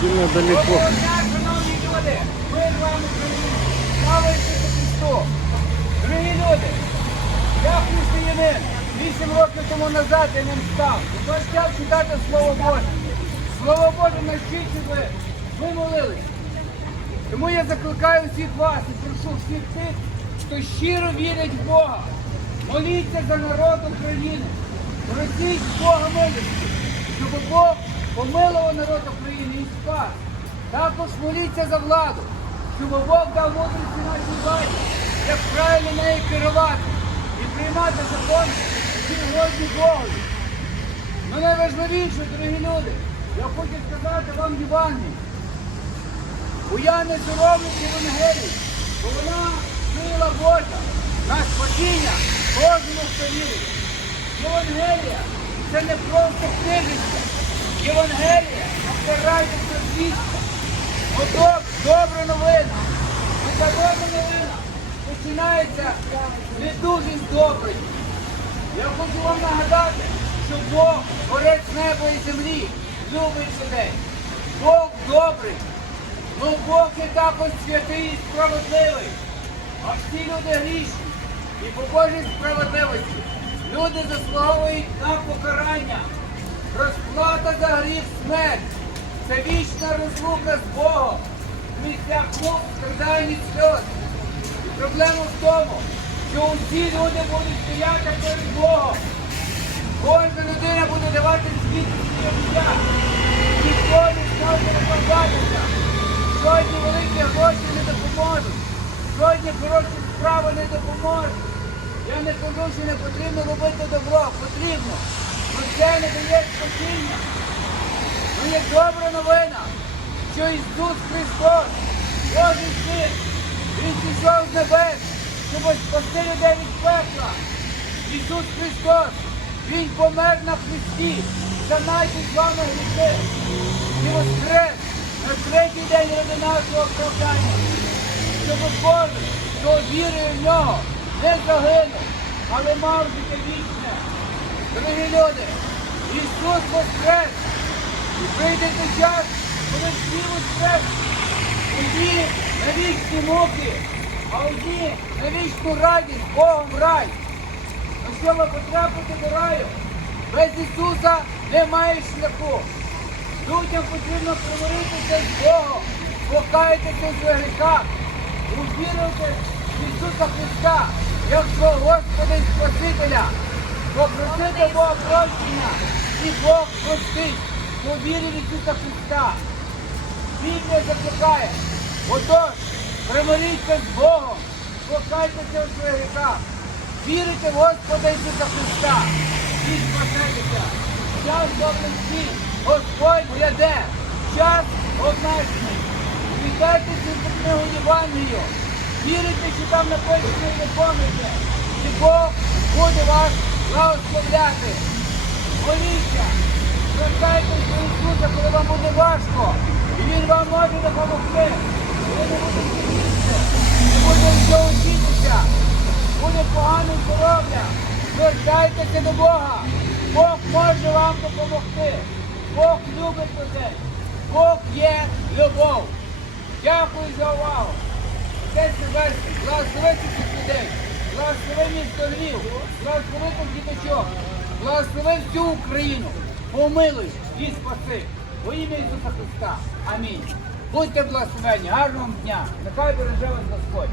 Сильно далеко. Шановні! Слава Ісусу Христу! Дорогі люди! Я християнин. Вісім років тому назад я ним став. І почав читати Слово Боже. Слово Боже, щоб ви, ви молились. Тому я закликаю всіх вас і прошу всіх тих, хто щиро вірить в Бога. Моліться за народ України. Просіть Бога милості, щоб Бог помилував народ України. Також моліться за владу, щоб Бог дав мудрості нашій владі, як правильно нею керувати і приймати закон, який годні Богові. Ну найважливіше, дорогі люди, я хочу сказати вам Євангелію. Бо я не соромлюсь Євангелії, бо вона сила Божа, на спасіння кожному хто вірить. Євангелія це не просто книжечка. Євангелія це радісна звістка. Ото добра новина. І добра новина починається не дуже з доброї. Я хочу вам нагадати, що Бог, творець неба і землі, любить людей. Бог добрий. Ну Бог є також святий і справедливий. А всі люди грішні. І по Божій справедливості люди заслуговують на покарання. Розплата за гріх смерть. Це вічна розлука з Богом. В місцях мук, страждань і сльоз. Проблема в тому, що усі люди будуть стояти перед Богом. Кожна людина буде давати звіт своє життя. Ніхто не зможе виправдатися. Жодні великі гроші не допоможуть. Жодні хороші справи не допоможуть. Я не кажу, що не потрібно робити добро. Потрібно. Але це не дає спасіння. Є добра новина, що Ісус Христос, Божий Син, Він пішов з небес, щоб спасти людей від пекла. Ісус Христос, Він помер на Христі за наші з вами гріхи. І воскрес на третій день ради нашого оправдання. Щоб кожен, хто вірує в нього, не загинув, але мав життя вічне. Дорогі люди, Ісус воскрес! І прийде той час, коли всі воскрес. Одні на вічні муки, а одні на вічну радість Богом в рай. Ну щоб потрапити до раю, без Ісуса немає шляху. Людям потрібно примиритися з Богом, покаятися в своїх гріхах, увірувати в Ісуса Христа, як свого Господа і Спасителя, попросити Бога прощення, і Бог простить, хто вірить в Ісуса Христа. Біблія закликає, отож, примиріться з Богом, покайтеся в своїх гріхах, вірите в Господа Ісуса Христа і спасетеся. Час добрий всі, Господь гляде, час обмежений. Вітайте цю книгу Євангелію, вірите, що там написано і виконуйте, і Бог буде вас благословляти. Моліться, звертайтеся коли вам буде важко, і Він вам може допомогти. Ви не будете місце, не буде всього вчитися, буде погане здоров'я. Звертайтеся до Бога. Бог може вам допомогти. Бог любить людей. Бог є любов. Дякую за увагу. День Сильвестрі, благословити цих людей, благослови місто Львів, благослови тих діточок, благослови всю Україну, помилуй і спаси. Во ім'я Ісуса Христа. Амінь. Будьте благословені, гарного дня. Нехай береже вас Господь.